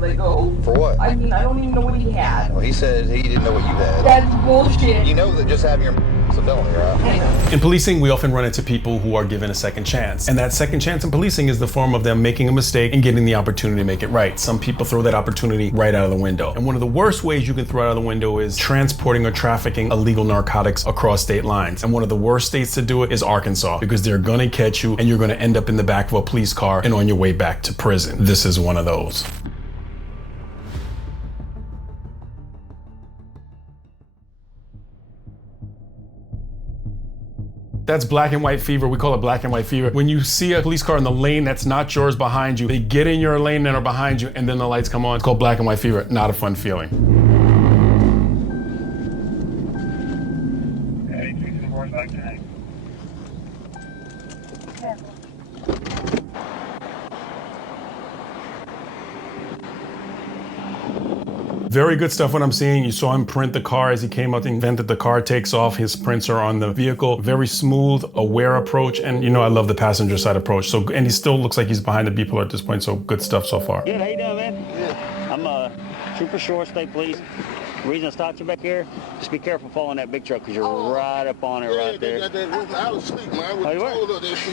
let go. For what? I mean, I don't even know what he had. Well, he said he didn't know what you had. That's bullshit. You know that just having your is a felony, right? I know. In policing, we often run into people who are given a second chance. And that second chance in policing is the form of them making a mistake and getting the opportunity to make it right. Some people throw that opportunity right out of the window. And one of the worst ways you can throw it out of the window is transporting or trafficking illegal narcotics across state lines. And one of the worst states to do it is Arkansas, because they're gonna catch you and you're gonna end up in the back of a police car and on your way back to prison. This is one of those. That's black and white fever. We call it black and white fever. When you see a police car in the lane that's not yours behind you, they get in your lane and are behind you, and then the lights come on. It's called black and white fever. Not a fun feeling. Very good stuff what I'm seeing. You saw him print the car as he came out and vented the car, takes off. His prints are on the vehicle. Very smooth, aware approach. And you know, I love the passenger side approach. So, and he still looks like he's behind the people at this point. So good stuff so far. Good, how you doing, man? Good. I'm Trooper Short, State Police. The reason I stopped you back here, just be careful following that big truck because you're right up on it right there. I was asleep, man. I was told her that she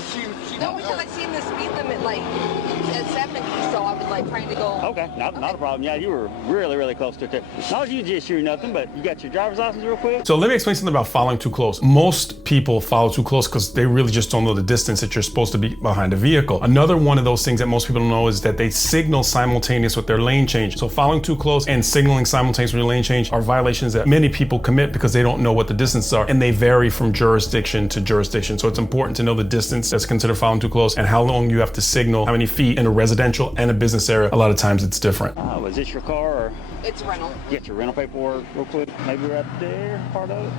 no, because I seen the speed limit like at 70, so I was like trying to go. Okay, not a problem. Yeah, you were really close to it. Not you just sure nothing, but you got your driver's license real quick? So let me explain something about following too close. Most people follow too close because they really just don't know the distance that you're supposed to be behind a vehicle. Another one of those things that most people don't know is that they signal simultaneous with their lane change. So following too close and signaling simultaneous with your lane change are violations that many people commit because they don't know what the distances are, and they vary from jurisdiction to jurisdiction. So it's important to know the distance that's considered following too close and how long you have to signal, how many feet in a residential and a business area. A lot of times it's different. Was this your car or? It's rental. Get your rental paperwork real quick. Maybe right there, part of it.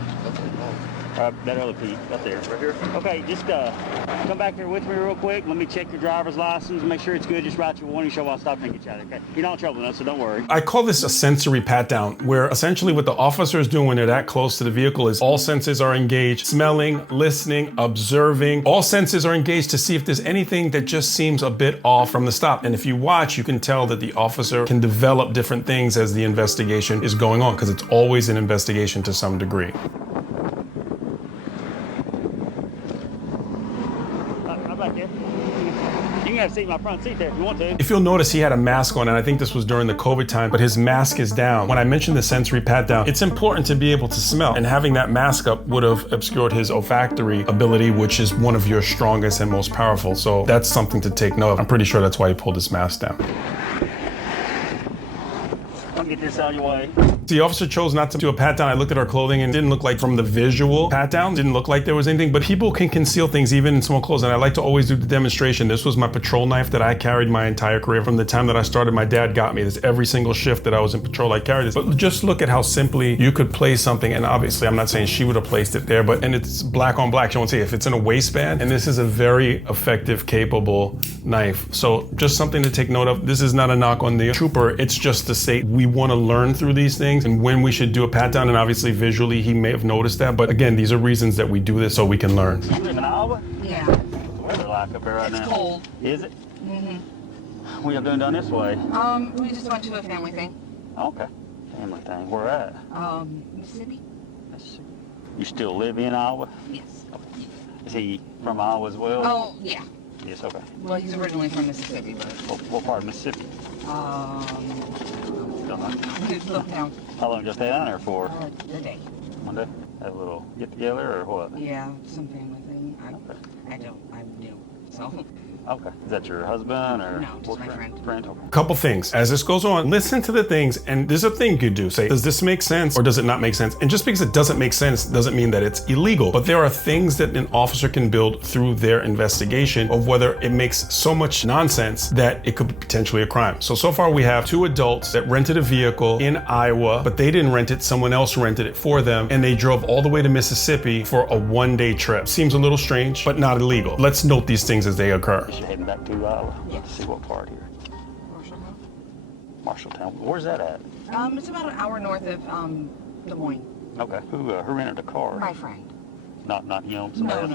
That other piece, right there. Right here? Okay, just come back here with me real quick. Let me check your driver's license, make sure it's good. Just write your warning, show while I stop and get you out of there, okay? You're not in trouble enough, so don't worry. I call this a sensory pat down, where essentially what the officer is doing when they're that close to the vehicle is all senses are engaged, smelling, listening, observing. All senses are engaged to see if there's anything that just seems a bit off from the stop. And if you watch, you can tell that the officer can develop different things as the investigation is going on, because it's always an investigation to some degree. You can have a seat in my front seat there if you want to. If you'll notice, he had a mask on, and I think this was during the COVID time, but his mask is down. When I mentioned the sensory pat down, it's important to be able to smell, and having that mask up would have obscured his olfactory ability, which is one of your strongest and most powerful. So that's something to take note of. I'm pretty sure that's why he pulled his mask down. Get this out of your way. The officer chose not to do a pat down. I looked at our clothing and it didn't look like, from the visual pat down, didn't look like there was anything, but people can conceal things even in small clothes. And I like to always do the demonstration. This was my patrol knife that I carried my entire career. From the time that I started, my dad got me this. Every single shift that I was in patrol, I carried this. But just look at how simply you could place something. And obviously I'm not saying she would have placed it there, and it's black on black. You won't see if it's in a waistband. And this is a very effective, capable knife. So just something to take note of. This is not a knock on the trooper. It's just to say we want to learn through these things and when we should do a pat down, and obviously visually he may have noticed that, but again, these are reasons that we do this so we can learn. You live in Iowa? Yeah. What's the weather like up here right now? It's cold. Is it? Mm-hmm. What y'all doing down this way? We just went to a family thing. Okay. Family thing. Where at? Mississippi. Mississippi. You still live in Iowa? Yes. Okay. Is he from Iowa as well? Oh, yeah. Yes, okay. Well, he's originally from Mississippi, but... What part of Mississippi? Town. How long did you stay down there for? A day. One day? Have a little get together or what? Yeah, some family thing. I'm new, so... Okay. Is that your husband or? No, just my friend. Okay. Couple things. As this goes on, listen to the things, and there's a thing you could do. Say, does this make sense or does it not make sense? And just because it doesn't make sense doesn't mean that it's illegal. But there are things that an officer can build through their investigation of whether it makes so much nonsense that it could be potentially a crime. So far we have 2 adults that rented a vehicle in Iowa, but they didn't rent it, someone else rented it for them, and they drove all the way to Mississippi for a 1-day trip. Seems a little strange, but not illegal. Let's note these things as they occur. You're heading back to Iowa? Yes. Let's see what part here. Marshalltown. Marshalltown. Where's that at? It's about an hour north of Des Moines. Okay. Who rented a car? My friend. Not him? No.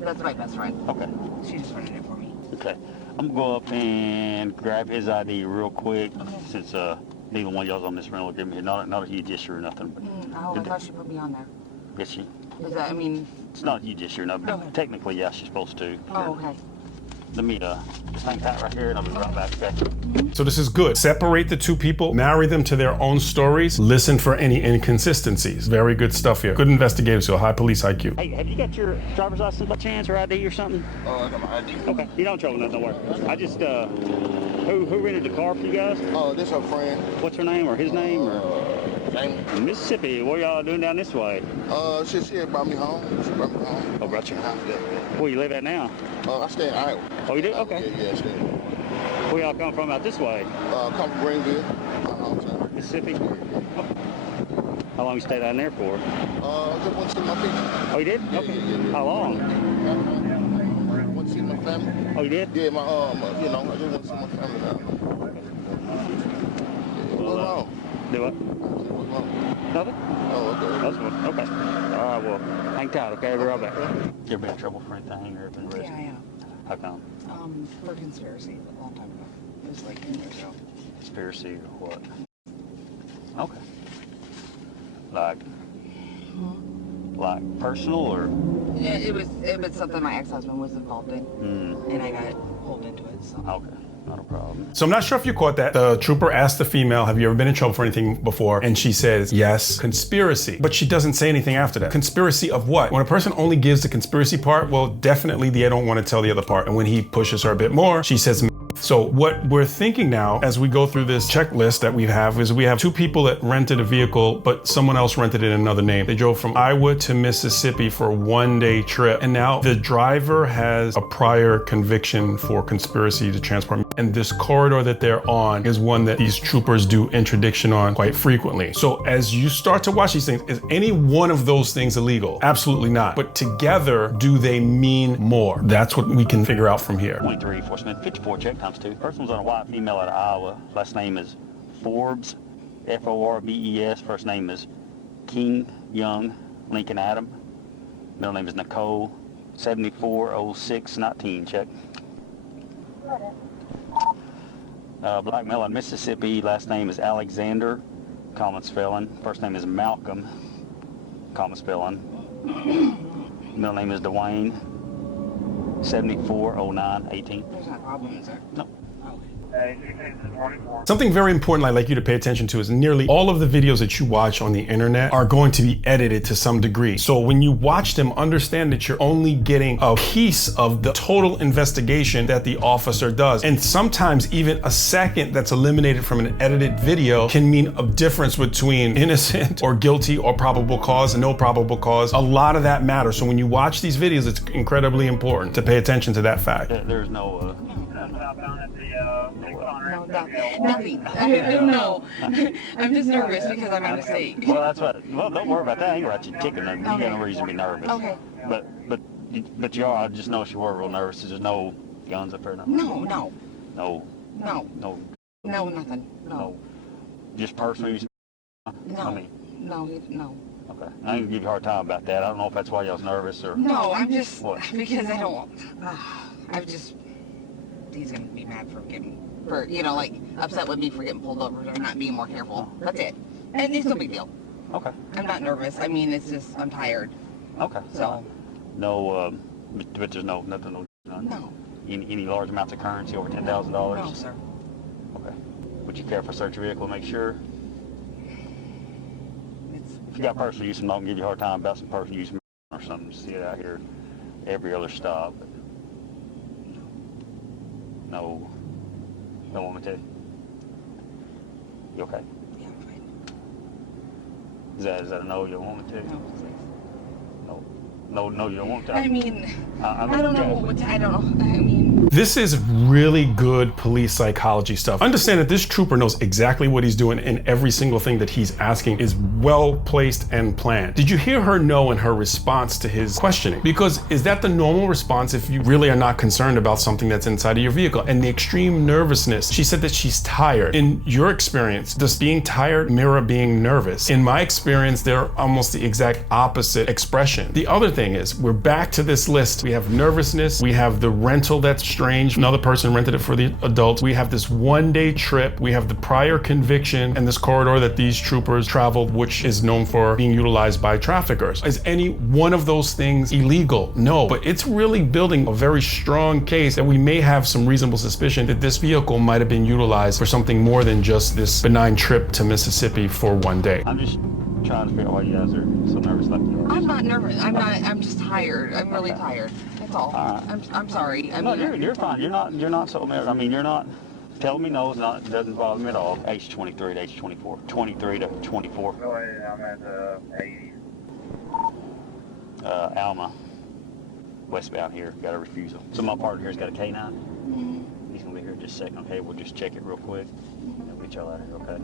That's my best friend. Okay. She just rented it for me. Okay. I'm gonna go up and grab his ID real quick, since neither one of y'all's on this rental agreement here. Not a huge issue or nothing. But I thought she put me on there. Is she? Is that, I mean... It's not a huge issue, no, but Okay. technically, yeah, she's supposed to. Oh, okay. Let me just hang tight right here, and I'll be right back, okay? So this is good. Separate the two people, marry them to their own stories, listen for any inconsistencies. Very good stuff here. Good investigators, so high police IQ. Hey, have you got your driver's license by chance, or ID or something? Oh, I got my ID. Okay, you don't trouble nothing, don't worry. I just, who rented the car for you guys? Oh, this her friend. What's her name, or his name, or? Name? Mississippi, what y'all doing down this way? She had brought me home. She brought me home. Oh, brought you home. Yeah. Where you live at now? I stay in Iowa. Oh, you do? Okay. Yeah, I stay in Where y'all come from out this way? come from Greenville. My hometown. Mississippi? Oh. How long you stayed down there for? Just went to see my people. Oh, you did? Yeah, Okay. yeah. How long? Went to see my family. Oh, you did? Yeah, my I just went to see my family now. What's wrong? Do what? What's wrong? Nothing? Oh, okay. That's one. Okay. All right, well, hang tight, okay? I'll be right back. You ever been in trouble for anything or been arrested? Yeah, I am. How come? For conspiracy a long time ago. It was like 10 years ago. Conspiracy or what? Okay. Like personal or? Yeah, it was something my ex-husband was involved in. And I got pulled into it, so. Okay. Not a problem. So I'm not sure if you caught that. The trooper asked the female, have you ever been in trouble for anything before? And she says, yes, conspiracy. But she doesn't say anything after that. Conspiracy of what? When a person only gives the conspiracy part, well, definitely they don't want to tell the other part. And when he pushes her a bit more, she says, so what we're thinking now as we go through this checklist that we have is we have two people that rented a vehicle, but someone else rented it in another name. They drove from Iowa to Mississippi for a one-day trip. And now the driver has a prior conviction for conspiracy to transport. And this corridor that they're on is one that these troopers do interdiction on quite frequently. So as you start to watch these things, is any one of those things illegal? Absolutely not. But together, do they mean more? That's what we can figure out from here. 23, Fort Smith, 54 check times 2. First one's on a white female out of Iowa. Last name is Forbes, Forbes. First name is King Young Lincoln Adam. Middle name is Nicole, 740619. Check. Black male in Mississippi. Last name is Alexander, common spelling. First name is Malcolm, common spelling. Middle name is Dwayne, 740918. There's not a problem, is there? No. Something very important I'd like you to pay attention to is nearly all of the videos that you watch on the internet are going to be edited to some degree. So when you watch them, understand that you're only getting a piece of the total investigation that the officer does. And sometimes even a second that's eliminated from an edited video can mean a difference between innocent or guilty or probable cause and no probable cause. A lot of that matters. So when you watch these videos, it's incredibly important to pay attention to that fact. There's no Nothing. No. I'm just nervous because I'm out of state. Well, that's what. Well, don't worry about that. I ain't gonna write you a ticket. You got no reason to be nervous. Okay. But you are. I just know she were real nervous. There's no guns up there. No. Nothing. No. Just personal use. No. I mean. No. Okay. I ain't gonna give you a hard time about that. I don't know if that's why y'all's nervous or. No, I'm just What? because I don't. He's gonna be mad for like upset with me for getting pulled over or not being more careful. That's it. And it's no big deal. Okay. I'm not nervous. I mean, it's just I'm tired. Okay. So. No. But there's nothing. No. Any large amounts of currency over $10,000? No, sir. Okay. Would you care if I search your vehicle to make sure? If you got personal use, I'm not gonna give you a hard time about some personal use or something. You see it out here every other stop. No. Don't want me to? You okay? Yeah, I'm fine. Is that a no? You don't want me to? No, please. No, you don't want to? I mean, I don't know what I don't know. I mean. This is really good police psychology stuff. Understand that this trooper knows exactly what he's doing and every single thing that he's asking is well placed and planned. Did you hear her know in her response to his questioning? Because is that the normal response if you really are not concerned about something that's inside of your vehicle? And the extreme nervousness, she said that she's tired. In your experience, does being tired mirror being nervous? In my experience, they're almost the exact opposite expression. The other thing is, we're back to this list. We have nervousness, we have the rental that's strange. Another person rented it for the adults. We have this one-day trip. We have the prior conviction and this corridor that these troopers traveled, which is known for being utilized by traffickers. Is any one of those things illegal? No, but it's really building a very strong case that we may have some reasonable suspicion that this vehicle might have been utilized for something more than just this benign trip to Mississippi for one day. I'm just trying to figure out why you guys are so nervous like you are. I'm not nervous. I'm just tired. I'm really tired. That's all. I'm sorry. No, you're fine. You're not so nervous. I mean, you're not. Tell me no, it doesn't bother me at all. Age 23 to age 24. 23 to 24. Go ahead, I'm at 80. Alma, westbound here, got a refusal. So my partner here's got a Canine. He's gonna be here in just a second, okay? We'll just check it real quick. And we'll get y'all out of here, okay?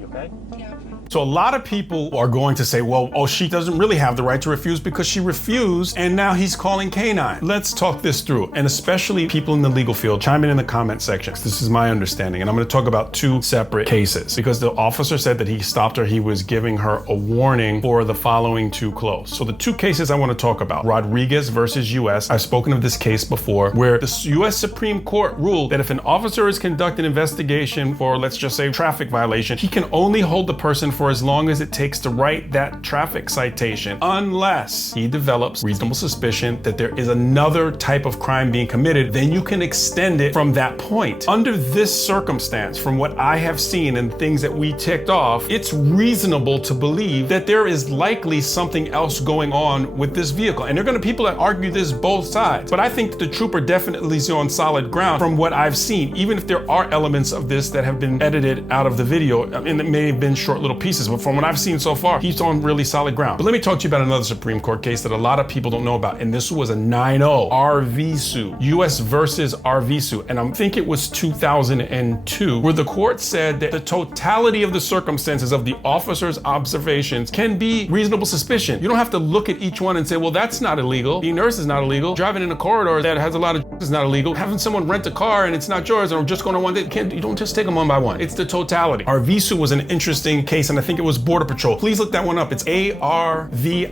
You okay? Yeah. So a lot of people are going to say, well, oh, she doesn't really have the right to refuse because she refused and now he's calling Canine. Let's talk this through. And especially people in the legal field, chime in the comment section. This is my understanding. And I'm going to talk about two separate cases because the officer said that he stopped her. He was giving her a warning for the following too close. So the two cases I want to talk about, Rodriguez versus US. I've spoken of this case before where the US Supreme Court ruled that if an officer is conducting an investigation for, let's just say, traffic violation, he can only hold the person for as long as it takes to write that traffic citation, unless he develops reasonable suspicion that there is another type of crime being committed, then you can extend it from that point. Under this circumstance, from what I have seen and things that we ticked off, it's reasonable to believe that there is likely something else going on with this vehicle. And there are going to be people that argue this both sides. But I think that the trooper definitely is on solid ground from what I've seen, even if there are elements of this that have been edited out of the video, and it may have been short little pieces, but from what I've seen so far, he's on really solid ground. But let me talk to you about another Supreme Court case that a lot of people don't know about, and this was a 9-0 RV suit, US versus RV suit, and I think it was 2002, where the court said that the totality of the circumstances of the officer's observations can be reasonable suspicion. You don't have to look at each one and say, well, that's not illegal. Being nurse is not illegal. Driving in a corridor that has a lot of is not illegal. Having someone rent a car and it's not yours, or just going on one day, you don't just take them one by one. It's the totality. RV suit was an interesting case, and I think it was Border Patrol. Please look that one up. It's ARVIZU,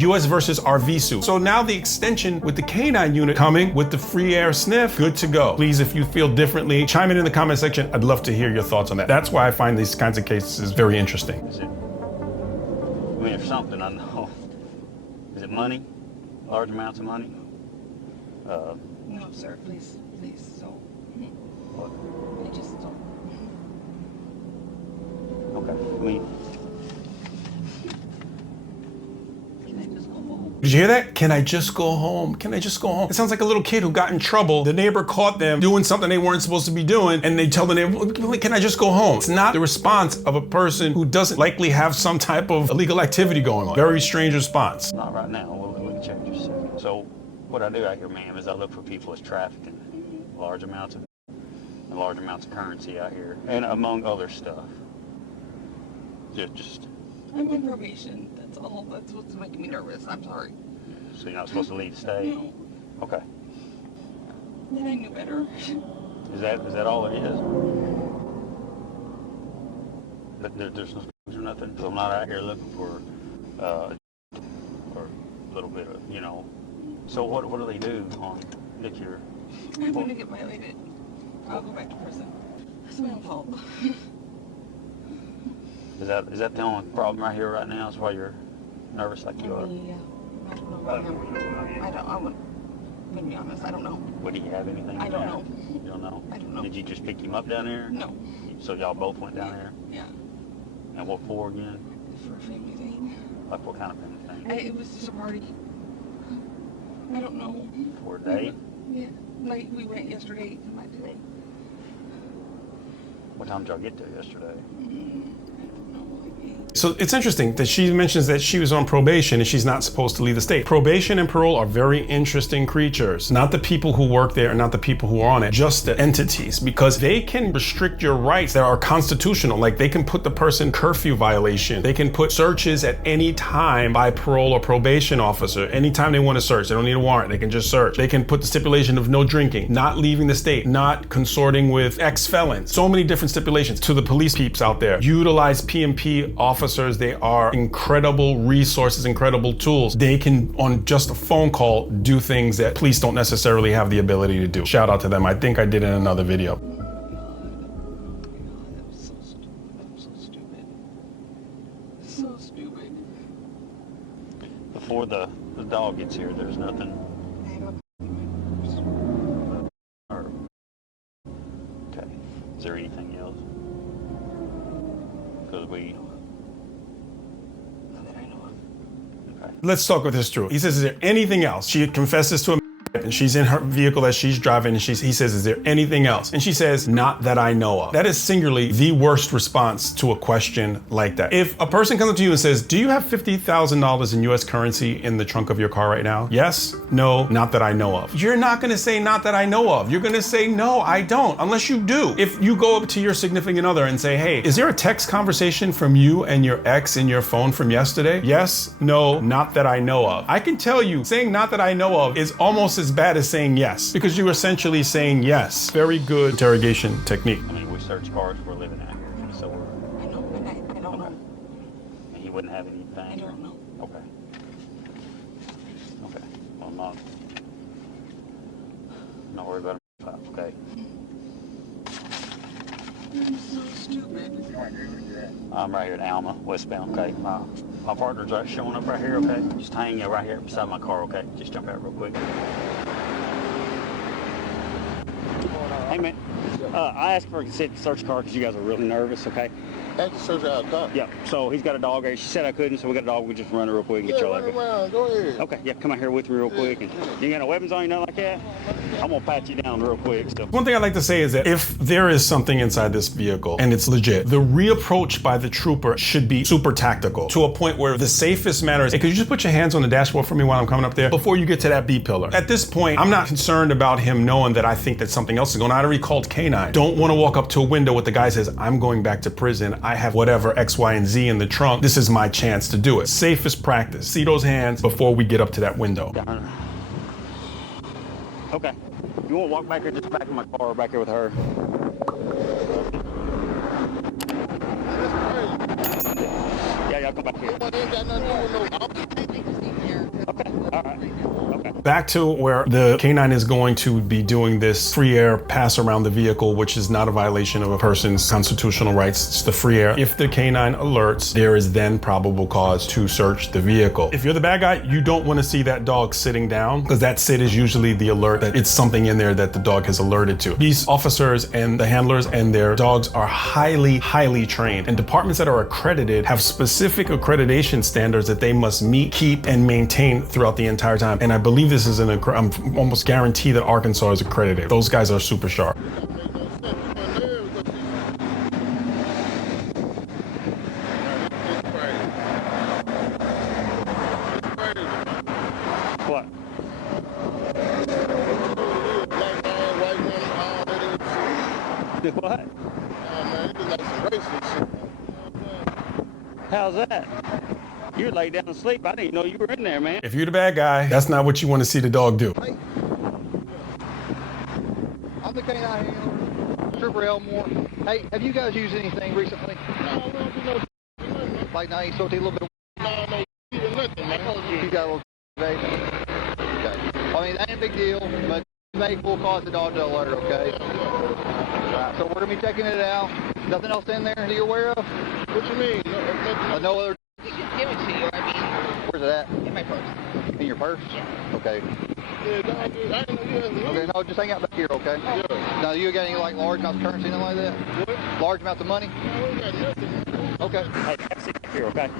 US versus RVSU. So now the extension with the Canine unit coming with the free air sniff, good to go. Please, if you feel differently, chime in the comment section. I'd love to hear your thoughts on that. That's why I find these kinds of cases very interesting. Is it, I mean, if something, I know. Is it money? Large amounts of money? No, sir. Please, don't. What? I just don't. Okay, I mean, Can I just go home? Did you hear that? Can I just go home? Can I just go home? It sounds like a little kid who got in trouble. The neighbor caught them doing something they weren't supposed to be doing, and they tell the neighbor, can I just go home? It's not the response of a person who doesn't likely have some type of illegal activity going on. Very strange response. not right now. We can check just a second. So what I do out here, ma'am, is I look for people that's trafficking large amounts of currency out here, and among other stuff. Just I'm on probation. That's all. That's what's making me nervous. I'm sorry. so you're not supposed to leave the state. No. Okay. Then I knew better. Is that all it is? There's no or nothing. So I'm not out here looking for a little bit of, you know. So what do they do on if you're? I'm going to get violated. I'll go back to prison. It's my own fault. Is that the only problem right here right now? Is why you're nervous like you are? Yeah. I don't know what I'm going to be honest. I don't know. What, do you have anything? I don't know. You don't know? I don't know. Did you just pick him up down there? No. So y'all both went down there? Yeah. And what for again? For a family thing. Like what kind of thing? It was just a party. I don't know. For a day? Yeah. Like we went yesterday and not today. What time did y'all get to yesterday? I don't know. Like 8. So it's interesting that she mentions that she was on probation and she's not supposed to leave the state. Probation and parole are very interesting creatures. Not the people who work there and not the people who are on it, just the entities, because they can restrict your rights that are constitutional. Like they can put the person curfew violation. They can put searches at any time by parole or probation officer. Anytime they want to search, they don't need a warrant. They can just search. They can put the stipulation of no drinking, not leaving the state, not consorting with ex-felons. So many different stipulations. To the police peeps out there, utilize P&P officers officers, they are incredible resources, incredible tools. They can, on just a phone call, do things that police don't necessarily have the ability to do. Shout out to them. I think I did in another video. So stupid. Before the dog gets here, there's nothing. Okay. Is there anything else? Because we. Okay. Let's talk with this through. He says, is there anything else? She confesses to him. And she's in her vehicle that she's driving, and he says, is there anything else? And she says, not that I know of. That is singularly the worst response to a question like that. If a person comes up to you and says, do you have $50,000 in US currency in the trunk of your car right now? Yes, no, not that I know of. You're not gonna say not that I know of. You're gonna say, no, I don't, unless you do. If you go up to your significant other and say, hey, is there a text conversation from you and your ex in your phone from yesterday? Yes, no, not that I know of. I can tell you, saying not that I know of is almost as bad as saying yes, because you're essentially saying yes. Very good interrogation technique. I mean, we search cars, we're living out here, so we're. I know, but I don't know. And he wouldn't have anything? I don't know. Okay. Okay. Well, I'm not worried about it. Okay. I'm so stupid. I'm right here at Alma, westbound. Okay. My partner's right showing up right here. Okay. Just hang out right here beside my car. Okay. Just jump out real quick. Hey man, I asked for a consent to search the car because you guys are really nervous. Okay. Had to search our car. Yeah. So he's got a dog there. She said I couldn't, so we got a dog. We just run it real quick and get Yeah, your run leg. around. Go ahead. Okay. Yeah. Come out here with me real quick. And you got no weapons on you, nothing like that? I'm gonna pat you down real quick. So. One thing I'd like to say is that if there is something inside this vehicle and it's legit, the reapproach by the trooper should be super tactical, to a point where the safest manner is, hey, could you just put your hands on the dashboard for me while I'm coming up there before you get to that B pillar? At this point, I'm not concerned about him knowing that I think that something else is going on. I already called Canine. Don't want to walk up to a window with the guy says, I'm going back to prison. I have whatever X, Y, and Z in the trunk. This is my chance to do it. Safest practice. See those hands before we get up to that window. Okay. You want to walk back here, just back in my car, back here with her. Yeah, y'all come back here. Okay, all right. Okay. Back to where the canine is going to be doing this free air pass around the vehicle, which is not a violation of a person's constitutional rights. It's the free air. If the canine alerts, there is then probable cause to search the vehicle. If you're the bad guy, you don't want to see that dog sitting down, because that sit is usually the alert that it's something in there that the dog has alerted to. These officers and the handlers and their dogs are highly, highly trained, and departments that are accredited have specific accreditation standards that they must meet, keep, and maintain throughout the entire time. And I believe this is I'm almost guaranteed that Arkansas is accredited. Those guys are super sharp. What? Do what? How's that? You lay down to sleep. I didn't know you were in there, man. If you're the bad guy, that's not what you want to see the dog do. Hey. I'm the Canine handler, Trooper Elmore. Hey, have you guys used anything recently? No, no. Like now you still take a little bit No, even nothing, man. you got a little baby. Okay. I mean, that ain't a big deal, but may will cause the dog to alert, okay? Right, so we're gonna be checking it out. Nothing else in there that you're aware of? What you mean? No other. You just give it to you. I mean, Where's it at? in my purse. In your purse? Yeah. Okay. Yeah, dog, I didn't know you had to Okay, no, just hang out back here, okay? Yeah. Now, you got any like large amounts of currency, anything like that? What? Large amounts of money? No, we got nothing. Okay. Hey, have a seat back here, okay?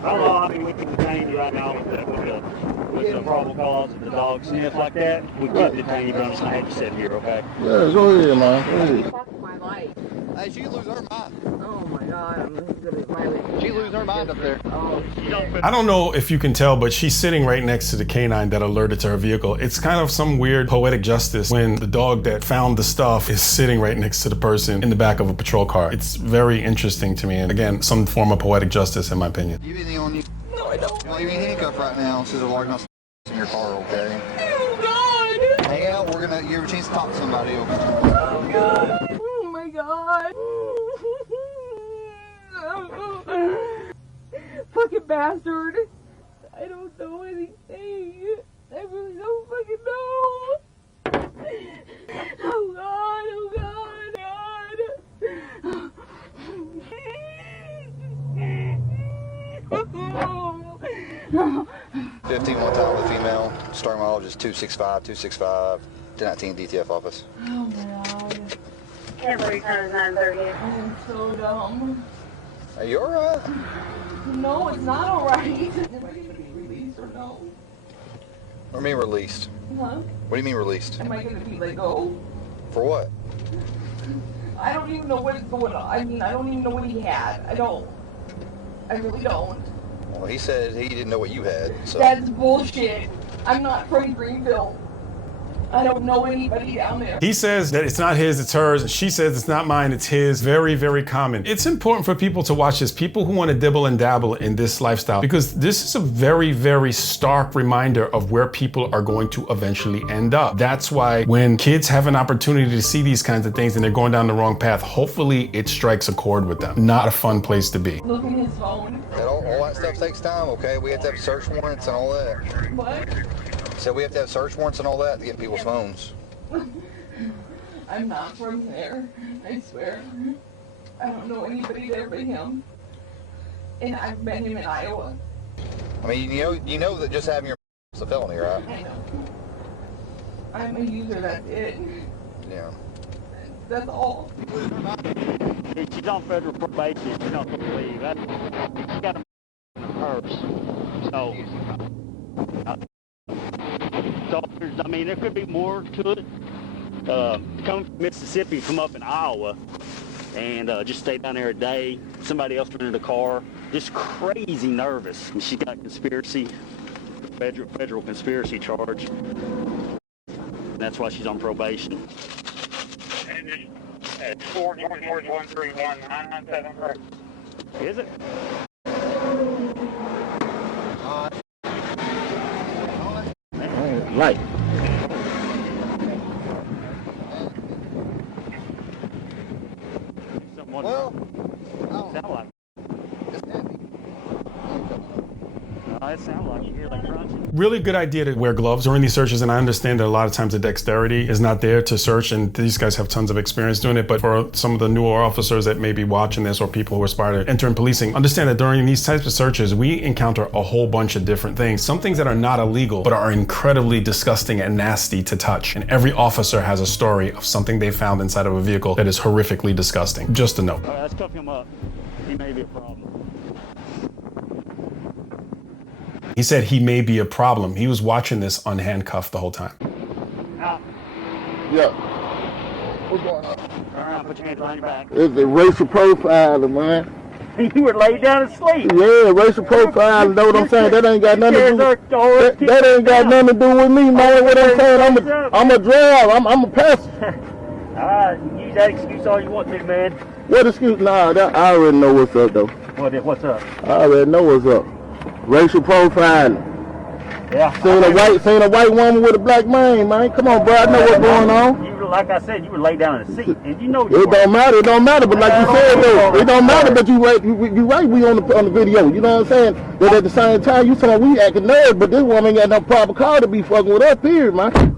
Hello, I mean, we can detain you right now with the probable cause of the dog sniff like that. We can detain you, but I'm just gonna have you sit here, okay? Yeah, go ahead, man. Go ahead. Fuck my life. Hey, she lose her mind. Oh my god, I'm gonna violate. She lose her mind up there. Oh, I don't know if you can tell, but she's sitting right next to the canine that alerted to her vehicle. It's kind of some weird poetic justice when the dog that found the stuff is sitting right next to the person in the back of a patrol car. It's very interesting to me. And again, some form of poetic justice, in my opinion. You anything on you? No, I don't. Well, you're in handcuffed right now. This is a large amount in your car, okay? oh god. Hang out. We're gonna. You have a chance to talk to somebody, okay? Oh god. Oh my god. fucking bastard. I don't know anything. I really don't fucking know. Oh God, oh God, God. 15 one time with a female. Starting mileage is 265, 1019 DTF office. Oh my God. Can't believe time is 9:30. I'm so dumb. Are you alright? No, it's not alright. Am I gonna be released or no? What do you mean released? Huh? What do you mean released? Am I gonna be let go? For what? I don't even know what is going on. I mean, I don't even know what he had. I really don't. Well, he said he didn't know what you had, so. That's bullshit. I'm not from Greenville. I don't know anybody down there. He says that it's not his, it's hers. She says it's not mine, it's his. Very, very common. It's important for people to watch this, people who want to dibble and dabble in this lifestyle, because this is a very, very stark reminder of where people are going to eventually end up. That's why when kids have an opportunity to see these kinds of things and they're going down the wrong path, hopefully it strikes a chord with them. Not a fun place to be. Look at his phone. All that stuff takes time, okay? We have to have search warrants and all that. What? So we have to have search warrants and all that to get people's phones. I'm not from there. I swear. I don't know anybody there but him. And I've met him in Iowa. I mean, you know that just having your is a felony, right? I know. I'm a user, that's it. Yeah. That's all. She's on federal probation. She's not supposed to leave. She got a in her purse. So, I mean, there could be more to it. Come from Mississippi, come up in Iowa, and just stay down there a day. Somebody else rented a car. Just crazy nervous. And she got conspiracy, federal conspiracy charge. And that's why she's on probation. It's 4 George 131 997. Is it? Light. Someone Well, sound like. it's heavy. No, it sounds like you hear like crunching. Really good idea to wear gloves during these searches, and I understand that a lot of times the dexterity is not there to search, and these guys have tons of experience doing it, but for some of the newer officers that may be watching this or people who aspire to enter in policing, understand that during these types of searches, we encounter a whole bunch of different things. Some things that are not illegal, but are incredibly disgusting and nasty to touch. And every officer has a story of something they found inside of a vehicle that is horrifically disgusting. Just a note. All right, let's cuff him up. He may be a problem. He said he may be a problem. He was watching this unhandcuffed the whole time. Out. Yeah. What's going on? Turn around, put your hands behind your back. It's a racial profiling, man. You were laid down asleep. Yeah, racial profiling, know what I'm saying? That ain't got nothing to do with that ain't got nothing to do with me, man. What I'm saying, I'm a driver, I'm a passenger. Alright, use that excuse all you want to, man. What excuse? Nah, I already know what's up though. What's up? I already know what's up. Racial profiling. Yeah. Seen a white woman with a black man, man. Come on, bro. I know what's going on. You were, like I said, you were laid down in the seat, and you know It don't matter. But like you said though, it don't matter. But you right. We on the video. You know what I'm saying? But at the same time, you saying we acting nerds, but this woman ain't got no proper car to be fucking with us. Period, man.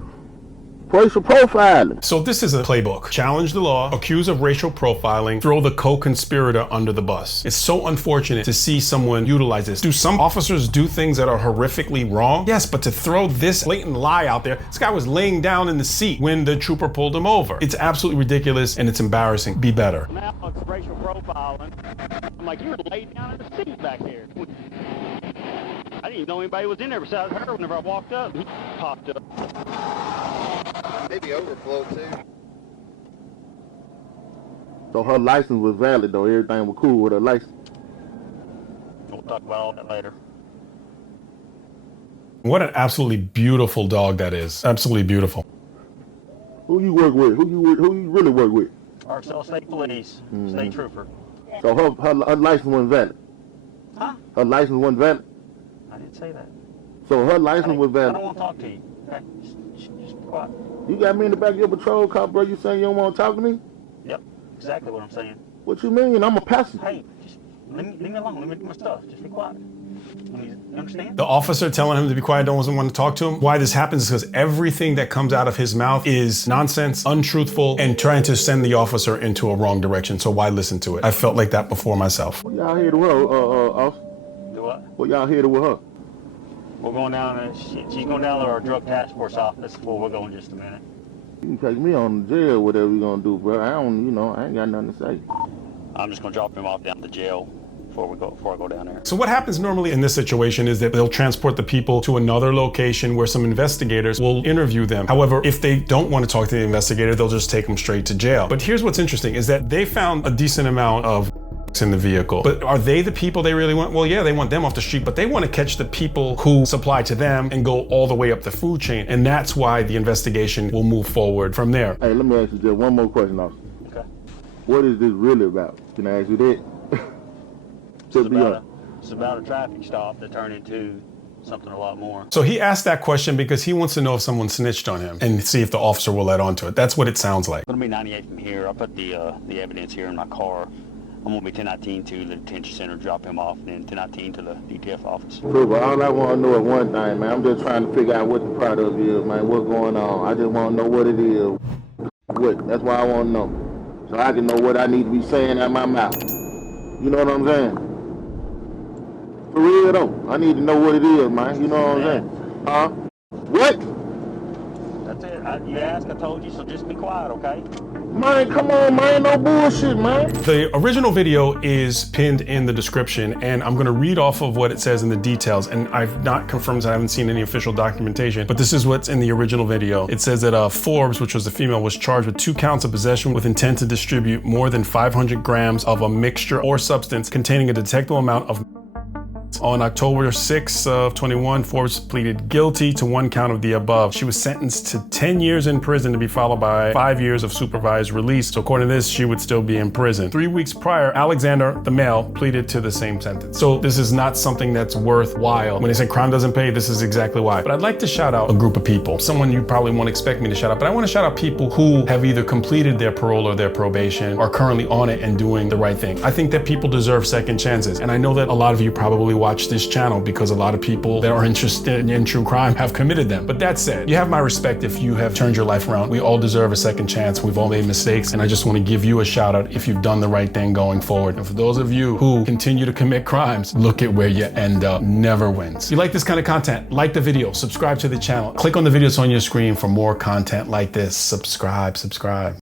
Racial profiling. So this is a playbook. Challenge the law, accuse of racial profiling, throw the co-conspirator under the bus. It's so unfortunate to see someone utilize this. Do some officers do things that are horrifically wrong? Yes, but to throw this blatant lie out there, this guy was laying down in the seat when the trooper pulled him over. It's absolutely ridiculous and it's embarrassing. Be better. Now it's racial profiling. I'm like, you were laid down in the seat back there. I didn't even know anybody was in there besides her. Whenever I walked up, he popped up. Maybe overflow too. So her license was valid though. Everything was cool with her license. We'll talk about all that later. What an absolutely beautiful dog that is. Absolutely beautiful. Who you work with? Who you really work with? Arkansas State Police, State Trooper. So her license wasn't valid. Huh? Her license wasn't valid. I didn't say that. So her license was I valid. don't want to talk to you. Okay? Just be quiet. You got me in the back of your patrol car, bro. You saying you don't want to talk to me? Yep, exactly what I'm saying. What you mean? I'm a passenger. Hey, just leave me alone. Let me get my stuff. Just be quiet. You understand? The officer telling him to be quiet, doesn't want to talk to him. Why this happens is because everything that comes out of his mouth is nonsense, untruthful, and trying to send the officer into a wrong direction. So why listen to it? I felt like that before myself. What y'all here to with her, officer? Do what? What y'all here to with her? We're going down, she's going down to our drug task force office before we're going in just a minute. You can take me on to jail, whatever you gonna do, bro. I ain't got nothing to say. I'm just going to drop him off down to jail before I go down there. So what happens normally in this situation is that they'll transport the people to another location where some investigators will interview them. However, if they don't want to talk to the investigator, they'll just take them straight to jail. But here's what's interesting is that they found a decent amount of in the vehicle. But are they the people they really want? Well, yeah, they want them off the street, but they want to catch the people who supply to them and go all the way up the food chain. And that's why the investigation will move forward from there. Hey, let me ask you just one more question, officer. Okay. What is this really about? Can I ask you that? It's about a traffic stop that turned into something a lot more. So he asked that question because he wants to know if someone snitched on him and see if the officer will let on to it. That's what it sounds like. I'm going to be 98 from here. I put the evidence here in my car. I'm going to be 1019 to the detention center, drop him off, and then 1019 to the DTF office. Cool, but all I want to know is one thing, man. I'm just trying to figure out what the product is, man. What's going on? I just want to know what it is. What? That's why I want to know. So I can know what I need to be saying out my mouth. You know what I'm saying? For real, though. I need to know what it is, man. You know what I'm saying? Huh? What? That's it. You asked, I told you, so just be quiet, okay? Man, come on, man. No bullshit, man. The original video is pinned in the description, and I'm going to read off of what it says in the details. And I've not confirmed, I haven't seen any official documentation, but this is what's in the original video. It says that Forbes, which was the female, was charged with 2 counts of possession with intent to distribute more than 500 grams of a mixture or substance containing a detectable amount of. On October 6 of 21, Forbes pleaded guilty to 1 count of the above. She was sentenced to 10 years in prison to be followed by 5 years of supervised release. So according to this, she would still be in prison. 3 weeks prior, Alexander, the male, pleaded to the same sentence. So this is not something that's worthwhile. When they say crime doesn't pay, this is exactly why. But I'd like to shout out a group of people. Someone you probably won't expect me to shout out, but I want to shout out people who have either completed their parole or their probation, are currently on it and doing the right thing. I think that people deserve second chances. And I know that a lot of you probably watch this channel because a lot of people that are interested in true crime have committed them. But that said, you have my respect if you have turned your life around. We all deserve a second chance. We've all made mistakes, and I just want to give you a shout out if you've done the right thing going forward. And for those of you who continue to commit crimes, look at where you end up. Never wins. If you like this kind of content, like the video, subscribe to the channel, click on the videos on your screen for more content like this. Subscribe.